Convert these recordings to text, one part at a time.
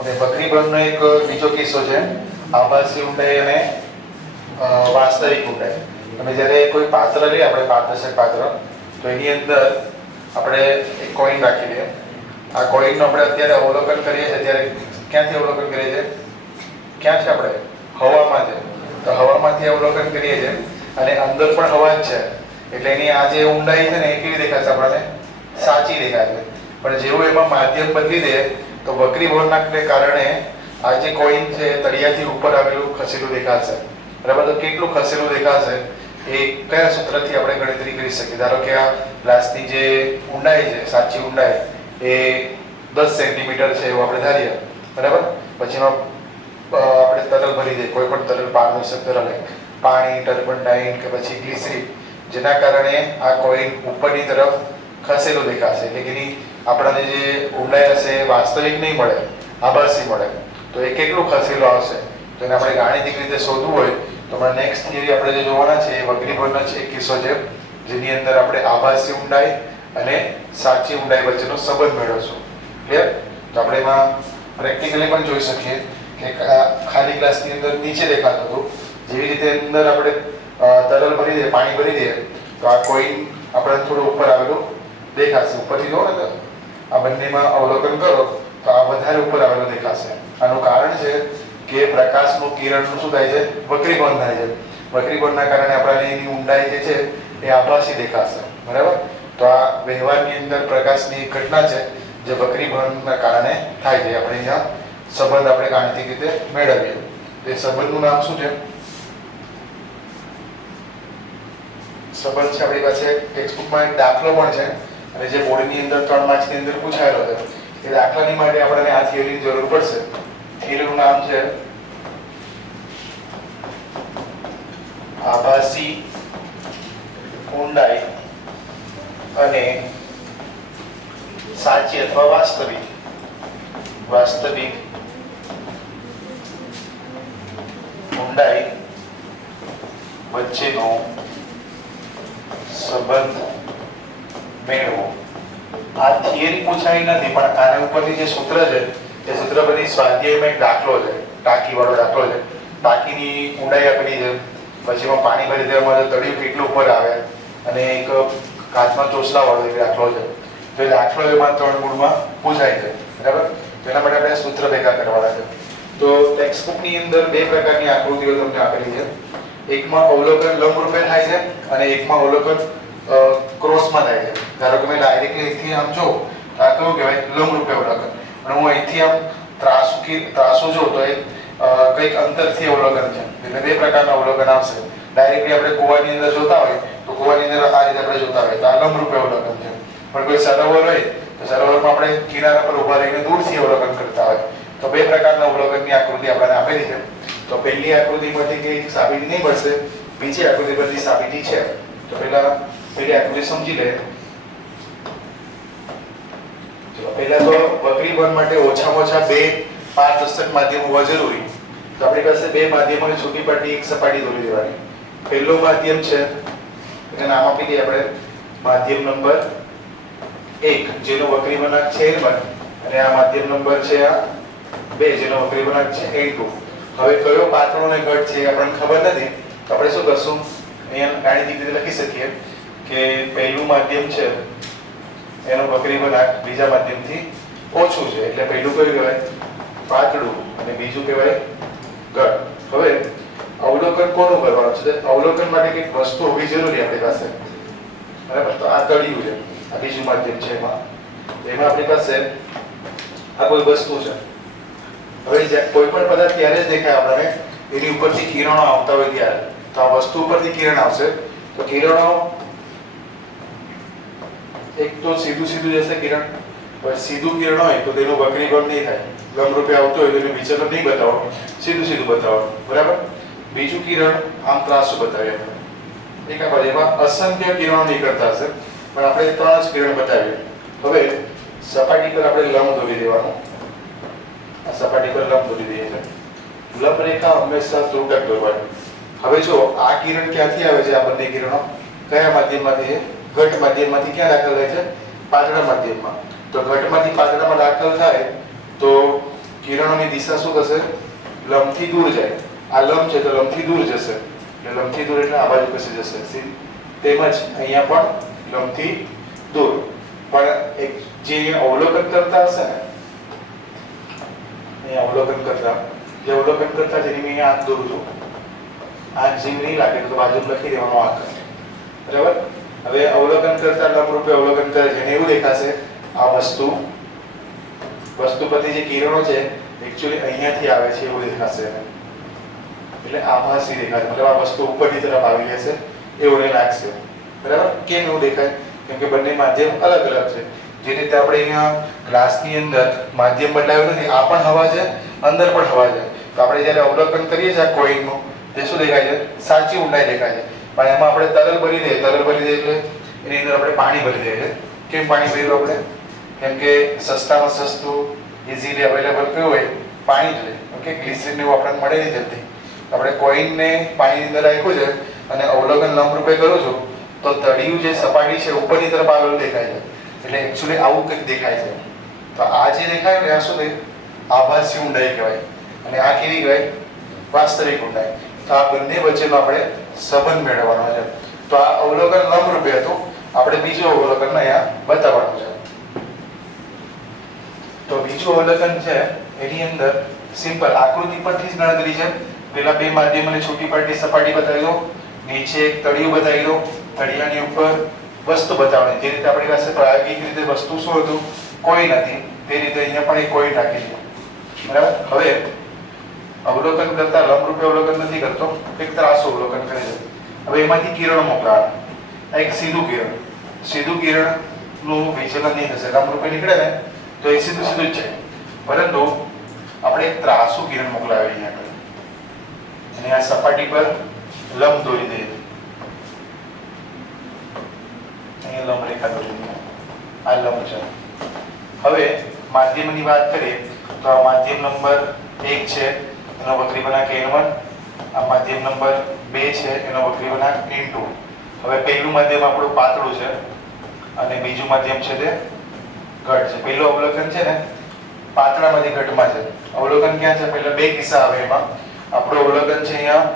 અને બકરી એક બીજો કિસ્સો છે. આભાસી ઊંડાઈ અને વાસ્તવિક ઊંડાઈ અને જ્યારે કોઈ પાત્ર લઈએ, આપણે પારદર્શક પાત્ર, તો એની અંદર આપણે એક કોઈન રાખી દઈએ. આ કોઈનનું આપણે અત્યારે અવલોકન કરીએ છીએ. ત્યારે ક્યાંથી અવલોકન કરીએ છીએ? ક્યાં છે આપણે? હવામાં છે તો હવામાંથી અવલોકન કરીએ છીએ. અને અંદર પણ હવા જ છે. એટલે એની આ જે ઊંડાઈ છે ને, એ કેવી દેખાશે આપણને? સાચી દેખાશે. પણ જેવું એમાં માધ્યમ બદલી દે તો વક્રી વળનાકને કારણે આ જે કોઈન છે, તળિયાથી ઉપર આવેલું ખસેલું દેખાશે. બરાબર? તો કેટલું ખસેલું દેખાશે એ કયા સૂત્રથી આપણે ગણતરી કરી શકીએ? ધારો કે આ ગ્લાસની જે ઊંડાઈ છે, સાચી ઊંડાઈ, એ દસ સેન્ટીમીટર છે એવું આપણે ધારીએ. બરાબર? પછી આપણે તરલ ભરી દઈએ. કોઈ પણ તરલ પારદર્શક તરલ. પાણી ટર્પન્ટાઇન કે પછી ગ્લિસરીન. જેના કારણે આ કોઈન ઉપરની તરફ ખસેલું દેખાશે. એટલે કે આપણને જે ઊંડાઈ હશે એ વાસ્તવિક નહીં મળે, આભાસી મળે. તો એ કેટલું ખસેલું આવશે. તો એને આપણે ગાણિતિક રીતે શોધવું હોય, તો આપણે નેક્સ્ટ થિયરી આપણે જે જોવાના છે, એ વક્રીભવનનો છે એક કિસ્સો છે, જેની અંદર આપણે આભાસી ઊંડાઈ અને સાચી ઊંડાઈ વચ્ચેનો સંબંધ મેળવશું. ક્લિયર તો આપણે એમાં પ્રેક્ટિકલી પણ જોઈ શકીએ કે ખાલી ગ્લાસની અંદર નીચે દેખાતું હતું. જેવી રીતે અંદર આપણે તરલ ભરી દઈએ, પાણી ભરી દઈએ, તો આ કોઈન આપણે થોડું ઉપર આવેલું દેખાશે. ઉપરથી જોવો ને આ બંનેમાં અવલોકન કરો, તો આ વધારે ઉપર આવેલું દેખાશે. આનું કારણ છે કે પ્રકાશનું કિરણનું શું થાય છે? વક્રીકોણ થાય છે? વક્રીકોણના કારણે આપણને એની ઊંડાઈ જે છે એ આભાસી દેખાશે. બરાબર? તો આ વ્યવહારની અંદર પ્રકાશની એક ઘટના છે જે વક્રીકોણના કારણે થાય છે. આપણે અહીંયા સંબંધ આપણે ગાણિતિક રીતે મેળવીએ. એ સંબંધનું નામ શું છે? સંબંધ છે આપણી પાસે ટેક્સ્ટબુકમાં એક દાખલો પણ છે. અને જે બોર્ડની અંદર ત્રણ માર્ક્સની અંદર પૂછાયેલો છે એ દાખલાની માટે આપણને આ થિયરીની જરૂર પડશે. થિયરીનું નામ છે આભાસી ઊંડાઈ અને સાચી અથવા વાસ્તવિક. વાસ્તવિક ઊંડાઈ વચ્ચેનો સંબંધ મેળવો. આ થિયરી પૂછાઈ નથી, પણ આના ઉપરથી જે સૂત્ર છે, એ સૂત્ર પરથી સ્વાધ્યાયમાં એક દાખલો છે ટાંકી વાળો દાખલો છે. ટાંકીની ઊંડાઈ આપેલી છે. પછી એમાં પાણી ભરી દેવામાં તળિયું કેટલું ઉપર આવે, અને એક કાચમાં ચોસલા વાળો એક દાખલો છે. તો એ દાખલો એમાં ત્રણ ગુણમાં પૂછાય છે. બરાબર? તેના માટે આપણે સૂત્ર ભેગા કરવાના છે. તો ટેક્સ્ટબુકની અંદર બે પ્રકારની આકૃતિઓ તમને આપેલી છે. એકમાં અવલોકન લંબરૂપે થાય છે, અને એકમાં અવલોકન ક્રોસમાં થાય છે. ધારો કે મેં ડાયરેક્ટલી અહીંથી આમ જો, આ કયું કહેવાય લંબરૂપે અવલોકન અને હું અહીંથી આમ ત્રાસુ કે ત્રાસુ જો તો એ કંઈક અંતરથી અવલોકન છે. એટલે બે પ્રકારના અવલોકન આવશે. ડાયરેક્ટલી આપણે કુવાની અંદર જોતા હોય, તો કુવાની અંદર આ રીતે આપણે જોતા હોય. તો આ લંબરૂપે અવલોકન છે. પણ કોઈ સરોવર હોય, તો સરોવરમાં આપણે કિનારા પર ઊભા રહીને દૂરથી અવલોકન કરતા હોય. તો બે પ્રકારના અવલોકનની આકૃતિ આપણને આપેલી છે. તો પહેલી આકૃતિ પરથી કઈ સાબિતી નહીં પડશે બીજી આકૃતિ પરથી સાબિતી છે. તો પહેલા, પહેલી આકૃતિ સમજી લે. ચલો પહેલા તો વક્રીભવન માટે ઓછામાં ઓછા બે પારદર્શક માધ્યમ હોવા જરૂરી. તો આપણી પાસે બે માધ્યમોની છૂટી પડતી એક સપાટી દોરી દેવાની પહેલો માધ્યમ છે, એને નામ આપી દઈએ આપણે, માધ્યમ નંબર એક, જેનો વક્રી વળાંક છે n1 અને આ માધ્યમ નંબર છે આ બે, જેનો વક્રી વળાંક છે n2 હવે કયો પાતળો ને ઘટ છે આપણને ખબર નથી. તો આપણે શું કરશું? અહીંયા ગાણિતિક રીતે લખી શકીએ કે પહેલું માધ્યમ છે એનો વળાંક બીજા માધ્યમથી ઓછું છે. એટલે પહેલું કયું કહેવાય? પાતળું અને બીજું કહેવાય ગળ હવે અવલોકન કોનું કરવાનું છે? અવલોકન માટે કંઈક વસ્તુ હોવી જરૂરી આપણી પાસે. બરાબર? તો આ તળિયું છે. આ બીજું માધ્યમ છે એમાં. એમાં આપણી પાસે આ કોઈ વસ્તુ છે. હવે કોઈ પણ પદાર્થ ત્યારે જ દેખાય આપણને. એની ઉપરથી કિરણો આવતા હોય ત્યારે. તો આ વસ્તુ ઉપરથી કિરણ આવશે. તો કિરણો એક તો સીધું સીધું જશે કિરણ. પણ સીધું કિરણ હોય તો તેનું વક્રીભવન નહીં થાય. લંબરૂપે આવતો હોય તો એનું વિચલન નહીં બતાવો. સીધું સીધું બતાવો. બરાબર? બીજું કિરણ આમ ત્રાસું બતાવીએ આપણે એક આ બાજુમાં અસંખ્ય કિરણો નીકળતા હશે. પણ આપણે ત્રણ જ કિરણ બતાવીએ. હવે સપાટી પર આપણે લંબ દોરી દેવાનું. આ સપાટી પર લંબ દોરી દઈએ છે લંબ રેખા હંમેશા ત્રુટક દોરવાની. હવે જો આ કિરણ ક્યાંથી આવે છે આ બંને કિરણો? કયા માધ્યમમાંથી? ઘટ માધ્યમમાંથી ક્યાં દાખલ થાય છે? પાતળા માધ્યમમાં તો ઘટમાંથી પાતળામાં દાખલ થાય તો કિરણોની દિશા શું થશે? લંબથી દૂર જાય. આ લંબ છે તો લંબથી દૂર જશે. એટલે લંબથી દૂર એટલે આ બાજુ ખસી જશે. તેમજ અહીંયા પણ લંબથી દૂર. પણ એક જે અવલોકન કરતા હશે ને, અહીંયા અવલોકન કરતા, જે અવલોકન કરતા જેની મેં અહીંયા આંખ દોરું છું આ જેવી નહીં લાગે, તો બાજુ લખી દેવાનો આંખ બરાબર? હવે અવલોકન કરતા લંબરૂપે અવલોકન કરે છે એવું દેખાશે, આ વસ્તુ વસ્તુ પરથી જે કિરણો છે એકચ્યુઅલી અહીંયાથી આવે છે એવું દેખાશે. એટલે આભાસી દેખાશે, મતલબ આ વસ્તુ ઉપરની તરફ આવી જશે, એવું લાગશે. બરાબર? કેમ એવું દેખાય? કેમ કે બંને માધ્યમ અલગ અલગ છે. જે રીતે આપણે અહીંયા ગ્લાસની અંદર માધ્યમ બદલાયું નથી, આ પણ હવા છે, અંદર પણ હવા છે. તો આપણે જ્યારે અવલોકન કરીએ છીએ આ કોઈનનું તે શું દેખાય છે? સાચી ઊંડાઈ દેખાય છે. પણ એમાં આપણે તરલ ભરી દઈએ, તરલ ભરી દઈએ એટલે એની અંદર આપણે પાણી ભરી દઈએ. છીએ કેમ પાણી ભર્યું આપણે? કેમ કે સસ્તામાં સસ્તું ઇઝીલી અવેલેબલ કયું હોય? પાણી જ ઓકે ગ્લિસરીન એવું આપણને મળે નહીં જલ્દી આપણે કોઈનને પાણીની અંદર રાખ્યું છે અને અવલોકન લંબ રૂપે કરું છું, તો તળિયું જે સપાટી છે ઉપરની તરફ આવેલું દેખાય છે. એટલે એકચ્યુઅલી આવું કંઈક દેખાય છે. તો આ જે દેખાય ને, આ શું થાય આભાસી ઊંડાઈ કહેવાય. અને આ કેવી કહેવાય? વાસ્તવિક ઊંડાઈ. તો આ બંને વચ્ચેનો આપણે સંબંધ મેળવવાનો છે. તો આ અવલોકન લંબ રૂપે હતું. આપણે બીજું અવલોકન અહીંયા બતાવવાનું છે. તો બીજું અવલોકન છે, એની અંદર સિમ્પલ આકૃતિ પરથી જ ગણતરી છે. પેલા બે માધ્યમોને છૂટી પડતી સપાટી બતાવી દો નીચે એક તળિયું બતાવી દો તળિયાની ઉપર વસ્તુ બતાવવાની. જે રીતે આપણી પાસે પ્રાયોગિક રીતે વસ્તુ શું હતું, કોઈ નથી. તે રીતે અહીંયા પણ એ કોઈ રાખી છે બરાબર? હવે અવલોકન કરતા લંબરૂપે અવલોકન નથી કરતો, એક ત્રાસુ અવલોકન કરે છે હવે એમાંથી કિરણ મોકલાવે એક સીધું કિરણ. સીધું કિરણનું વિચલન નહીં થશે. લંબરૂપે નીકળે ને, તો એ સીધું સીધું જ છે પરંતુ આપણે એક ત્રાસુ કિરણ મોકલાવે અહીંયા આગળ અને આ સપાટી પર લંબ દોરી દઈએ અહીંયા લંબ રેખા દોરી દઈએ આ લંબ છે. હવે માધ્યમની વાત કરીએ તો આ માધ્યમ નંબર એક છે. એનો વક્રી બનાક n1 આ માધ્યમ નંબર બે છે, એનો વક્રી બનાક n2 હવે પહેલું માધ્યમ આપણું પાતળું છે અને બીજું માધ્યમ છે તે ઘટ છે. પહેલું અવલોકન છે ને, પાતળામાંથી ઘટમાં છે. અવલોકન ક્યાં છે? પહેલા બે કિસ્સા આવે એમાં. આપણું અવલોકન છે અહીંયા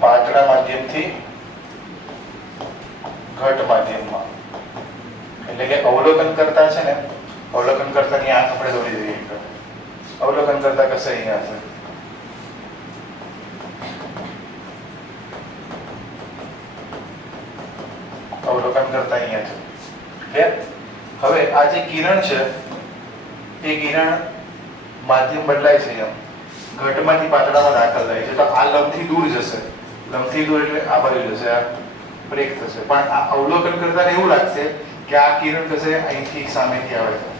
પાતળા માધ્યમથી ઘટ માધ્યમમાં. એટલે કે અવલોકન કરતા છે ને, અવલોકન કરતાની આંખ આપણે દોરી કશે અહીંયા છે અવલોકન કરતા અહીંયા છે Clear? હવે આ જે કિરણ છે. એ કિરણ માધ્યમ બદલાય છે એમ. ઘટમાંથી પાતળામાં દાખલ થાય છે. તો આ લંબથી દૂર જશે. લંબથી દૂર એટલે આ બાજુ જશે. આ બ્રેક થશે. પણ આ અવલોકન કરતા એવું લાગશે કે આ કિરણ થશે અહીંથી સામેથી આવે છે.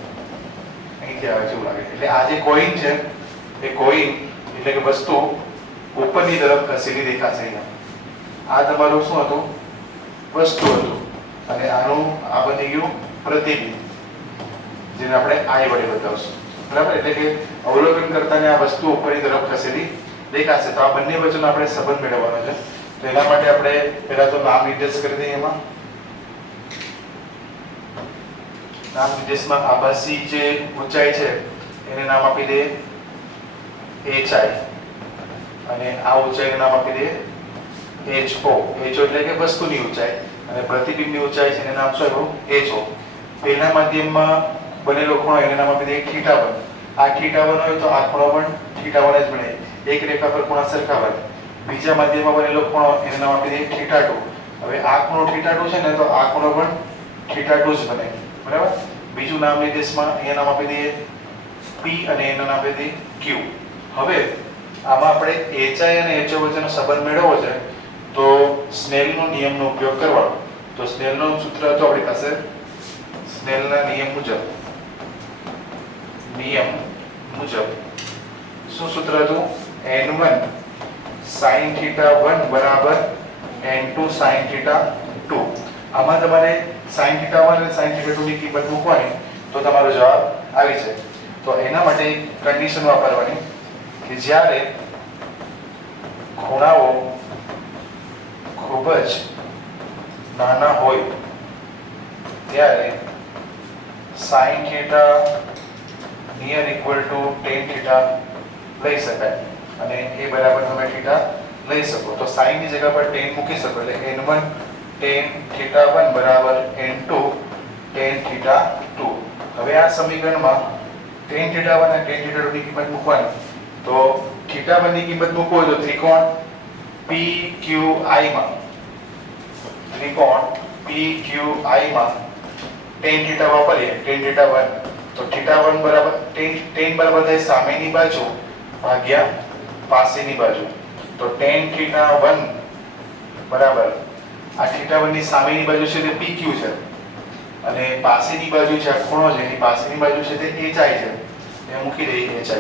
અહીંથી આવે છે એવું લાગે એટલે આ જે કોઈન છે એ કોઈ એટલે કે વસ્તુ ઉપરની તરફ ખસેલી દેખાશે આ તમારું શું હતું વસ્તુ હતું અને આનું આ બની ગયું પ્રતિબિંબ જેને આપણે આઈ વડે બતાવશું બરાબર એટલે કે અવલોકન કરતાને આ વસ્તુ ઉપરની તરફ ખસેલી દેખાશે તો આ બંને વચ્ચેનો આપણે સંબંધ મેળવવાનો છે તો એના માટે આપણે પહેલા તો નામ નિર્દેશ કરી દઈએ એમાં નામ નિર્દેશમાં આભાસી જે ઊંચાઈ છે એને નામ આપી દઈએ એચઆઈ અને આ ઊંચાઈ નામ આપી દે એચઓ એચઓ એટલે કે વસ્તુની ઊંચાઈ. અને પ્રતિબિંબની ઊંચાઈ છે એને નામ શું આપ્યું એચઓ પહેલા માધ્યમમાં બનેલો ખૂણો એને નામ આપી દે થીટા વન. આ થીટા વન હોય તો આ ખૂણો પણ થીટા વન જ બને. એક રેખા પર ખૂણા સરખા બને બીજા માધ્યમમાં બનેલો ખૂણો એને નામ આપી દે થીટા ટુ. હવે આ ખૂણો થીટા ટુ છે ને તો આ ખૂણો પણ થીટા ટુ જ બને. બરાબર? બીજું નામ નિર્દેશમાં અહીંયા નામ આપી દઈએ પી અને એનું નામ આપી દઈએ ક્યુ હવે આમાં આપણે એચઆઈ અને એચઓ વચ્ચેનો સંબંધ મેળવવો છે, તો સ્નેલનો નિયમનો ઉપયોગ કરવાનો. તો સ્નેલનો સૂત્ર હતો આપણી પાસે, સ્નેલના નિયમ મુજબ. નિયમ મુજબ. શું સૂત્ર હતું? N1 sin થીટા 1 બરાબર n2 sin થીટા 2 આમાં તમારે sin 1 અને sin થીટા 2 ની કિંમત મૂકવાની, તો તમારો જવાબ આવી જાય. તો એના માટે કન્ડિશન વાપરવાની. કે જ્યારે ખૂણાઓ ખૂબ જ નાના હોય, ત્યારે sine theta near equal to tan theta લઈ શકાય અને એ બરાબર તમે થીટા લઈ શકો. તો સાઈનની જગ્યા પર ટેન મૂકી શકો એટલે N one tan theta one બરાબર N two tan theta two હવે આ સમીકરણમાં ટેન થીટા વન અને ટેન થીટા ટુ ની કિંમત મૂકવાની. તો થીટા વનની કિંમત મૂકો તો ત્રિકોણ પી ક્યુ ત્રિકોણ પી ક્યુ આઈ માં ટેન થીટા વાપરીએ ટેન થીટા વન તો થીટા વન બરાબર ટેન ટેન બરાબર થાય સામેની બાજુ ભાગ્યા પાસેની બાજુ. તો ટેન થીટા વન બરાબર. આ થીટા વનની સામેની બાજુ છે તે પી ક્યુ છે. અને પાસેની બાજુ છે ખૂણો છે, એની પાસેની બાજુ છે તે એચ આઈ છે. એ મૂકી દઈએ એચ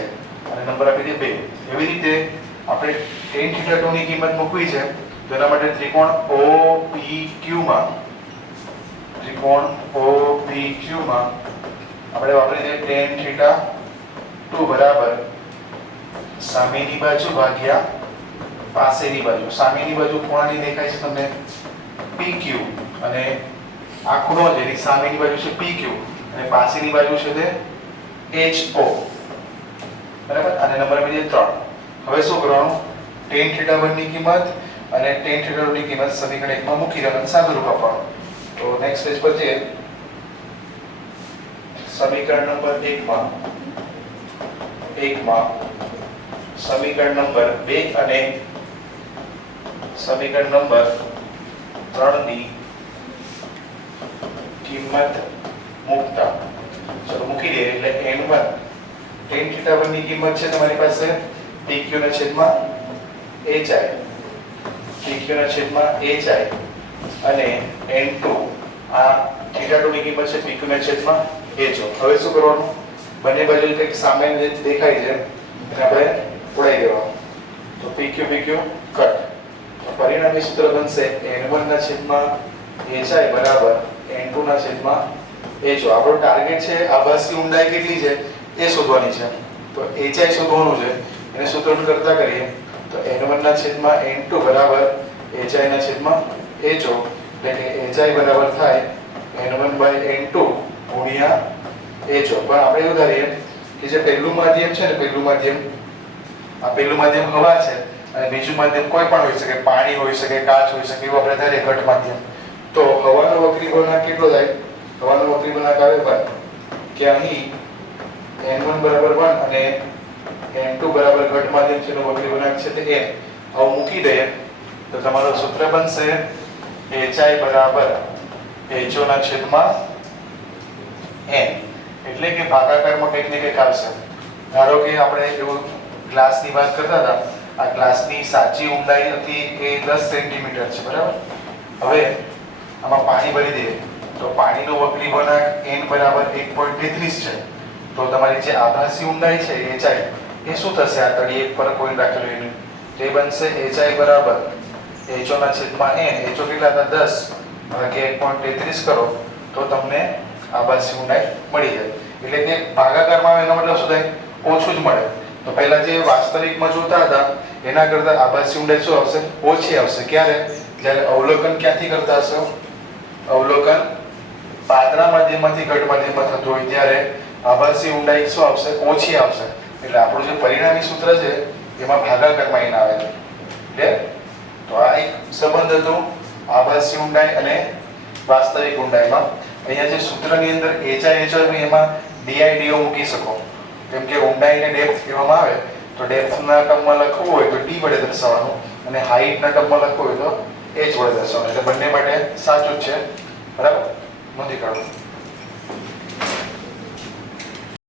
અને નંબર આપી દે બે. એવી રીતે આપણે ટેન થીટા ટુ ની કિંમત મૂકવી છે, તો એના માટે ત્રિકોણ ઓ પી ક્યુ માં, ત્રિકોણ ઓ પી ક્યુ માં આપણે વાપરી દઈએ ટેન થીટા ટુ બરાબર સામેની બાજુ ભાગ્યા પાસેની બાજુ. સામેની બાજુ ખૂણાની દેખાય છે તમને પી ક્યુ અને આ ખૂણો છે સામેની બાજુ છે પી ક્યુ અને પાસેની બાજુ છે તે એચ ઓ બરાબર? અને નંબર દઈએ ત્રણ. હવે શું કરવાનું? ટેન થીટા વનની કિંમત અને ટેન થીટા ની કિંમત સમીકરણ એકમાં મૂકી દેવાનું સાદુરૂપ આપવાનું. તો નેક્સ્ટ પેજ પર જઈએ. સમીકરણ નંબર એકમાં એકમાં સમીકરણ નંબર બે અને સમીકરણ નંબર ત્રણની કિંમત મૂકતા. ચલો મૂકી દઈએ, એટલે n1 tan થીટા 1 ની કિંમત છે તમારી પાસે? pq ના છેદમાં hi pq ના છેદમાં hi અને n2 આ થીટા 2 ની કિંમત છે pq ના છેદમાં ho હવે શું કરવાનું? બંને બાજુ કંઈક સામાન્ય રીતે દેખાય છે. અને આપણે ઉડાઈ દેવાનું. તો pq pq કટ પરિણામી સૂત્ર બનશે n1 ના છેદમાં hi બરાબર n2 ના છેદમાં ho આપણો ટાર્ગેટ છે આભાસી ઊંડાઈ કેટલી છે? એ શોધવાની છે. તો એચઆઈ શોધવાનું છે. એને સૂત્રણ કરતા કરીએ, તો n1 ના છેદમાં એન ટુ બરાબર એચઆઈના છેદમાં ho એટલે કે એચઆઈ બરાબર થાય n1 n2 ગુણ્યા ho પણ આપણે એવું ધારીએ કે જે પહેલું માધ્યમ છે ને, પહેલું માધ્યમ, આ પહેલું માધ્યમ હવા છે અને બીજું માધ્યમ કોઈ પણ હોઈ શકે, પાણી હોઈ શકે, કાચ હોઈ શકે, એવું આપણે ધારીએ ઘટ માધ્યમ. તો હવાનો વક્રી ગુણાંક કેટલો થાય? હવાનો વક્રી ગુણાંક આવે કે અહીં n1 બરાબર 1 અને n2 બરાબર ઘટ માધ્યમ છે, એનો વક્રી ગુણાંક છે, તે n આવું મૂકી દઈએ. તો તમારું સૂત્ર બનશે hi બરાબર ho ના છેદમાં n. એટલે કે ભાગાકારમાં કંઈક ને કંઈક આવશે. ધારો કે આપણે એવું ગ્લાસની વાત કરતા હતા, આ ગ્લાસની સાચી ઊંડાઈ હતી એ 10 સેન્ટીમીટર છે, બરાબર? હવે આમાં પાણી ભરી દઈએ. તો પાણીનો વક્રી ગુણાંક n બરાબર 1.33 છે. તો તમારી જે આભાસી ઊંડાઈ છે hi એ શું થશે? આ તળિયે પર કોઈ રાખેલું એનું? તે બનશે hi બરાબર. ho ના છેદમાં n ho કેટલા હતા? 10 ભાગ્યા 1.33 કરો, તો તમને આભાસી ઊંડાઈ મળી જાય. એટલે કે ભાગાકારમાં એનો મતલબ શું થાય? ઓછું જ મળે. તો પહેલા જે વાસ્તવિકમાં જોતા હતા, એના કરતા આભાસી ઊંડાઈ શું આવશે? ઓછી આવશે. ક્યારે? જ્યારે અવલોકન ક્યાંથી કરતા હશો? અવલોકન પાતળા માધ્યમમાંથી ઘટ માધ્યમમાં થતું હોય, ત્યારે આભાસી ઊંડાઈ શું આવશે ઓછી આવશે એટલે આપણું જે પરિણામી સૂત્ર છે, એમાં ભાગાકારમાં એને આવે છે. એટલે તો આ એક સંબંધ હતો આભાસી ઊંડાઈ અને વાસ્તવિક ઊંડાઈમાં. અહીંયા જે સૂત્રની અંદર એચઆઈ એચઆઈ એમાં ડીઆઈડીઓ મૂકી શકો. કેમ કે ઊંડાઈને ડેપ્થ કહેવામાં આવે, તો ડેપ્થના ટર્મમાં લખવું હોય તો ડી વડે દર્શાવવાનું અને હાઈટના ટર્મમાં લખવું હોય તો એચ વડે દર્શાવવાનું. એટલે બંને માટે સાચું જ છે. બરાબર? નોંધી કાઢો.